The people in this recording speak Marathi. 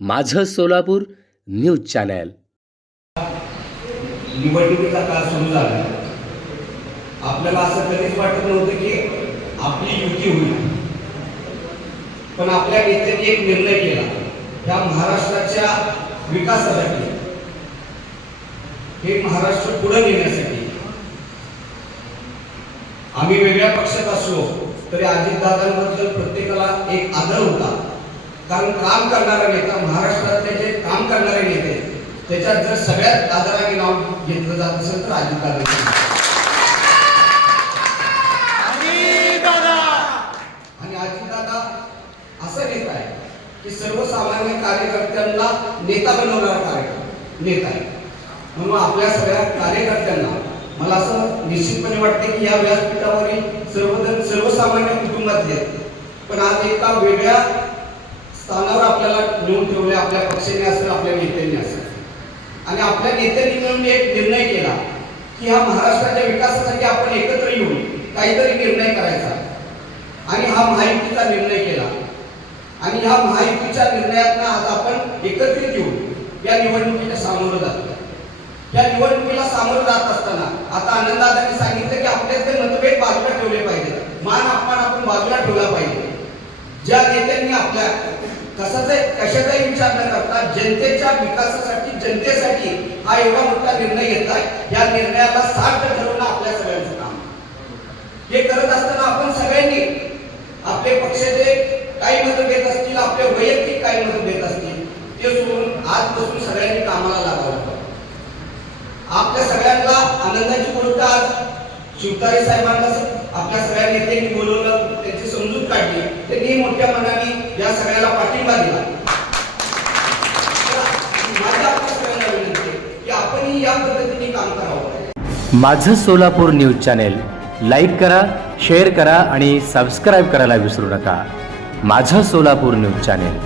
माझं सोलापूर न्यूज चॅनल. निवडणुकीचा काळ सुरू झाला. आपल्याला असं कधीच वाटत नव्हतं की आपली युती होईल. पण आपल्या नेत्यांनी एक निर्णय केला. त्या महाराष्ट्राच्या विकासासाठी. हे महाराष्ट्र पुढे नेण्यासाठी. आम्ही वेगळ्या पक्षात असलो तरी अजितदादांबद्दल कारण काम करणारा नेता महाराष्ट्रातले जे काम करणारे नेते त्याच्यात जर सगळ्यात आदराने नाव घेतलं जात असेल तर नेता आहे की सर्वसामान्य कार्यकर्त्यांना नेता बनवणारा कार्यक्रम नेता आहे. म्हणून आपल्या सगळ्या कार्यकर्त्यांना मला असं निश्चितपणे वाटते की या व्यासपीठावरील सर्वजण सर्वसामान्य कुटुंबातले आहेत. पण आज एका वेगळ्या स्थानावर आपल्याला नेऊन ठेवले आपल्या पक्षाने असेल आपल्या नेत्यांनी असेल. आणि आपल्या नेत्यांनी मिळून एक निर्णय केला की हा महाराष्ट्राच्या विकासासाठी आपण एकत्र येऊन काहीतरी निर्णय करायचा. आणि हा महायुतीचा निर्णय केला. आणि ह्या महायुतीच्या निर्णयातनं आज आपण एकत्रित येऊन या निवडणुकीच्या सामोरं जातो या निवडणुकीला सामोरं जात असताना आता आनंददादांनी सांगितलं की आपल्यातले मतभेद बाजूला ठेवले पाहिजेत. मान अपमान आपण बाजूला ठेवला पाहिजे. ज्या नेत्यांनी आपल्या कशाचाही कशाचाही विचार न करता जनतेच्या विकासासाठी जनतेसाठी हा एवढा मोठा निर्णय घेतलाय. या निर्णयाला सार्थ ठरवणं आपल्या सगळ्यांचं काम. हे करत असताना आपण सगळ्यांनी आपले पक्षाचे काही मदत घेत असतील आपले वैयक्तिक काही मदत देत असतील ते सोडून आजपासून सगळ्यांनी कामाला लागावं आपल्या सगळ्यांना आनंदाची गोष्ट आज शिवतारे साहेबांना आपल्या सगळ्या नेत्यांनी बोलवलं त्यांची समजूत काढली. त्यांनी मोठ्या मनाने या सगळ्याला पाठिंबा दिला माझं सोलापूर न्यूज चॅनेल लाईक करा शेअर करा आणि सबस्क्राईब करायला विसरू नका. माझं सोलापूर न्यूज चॅनेल.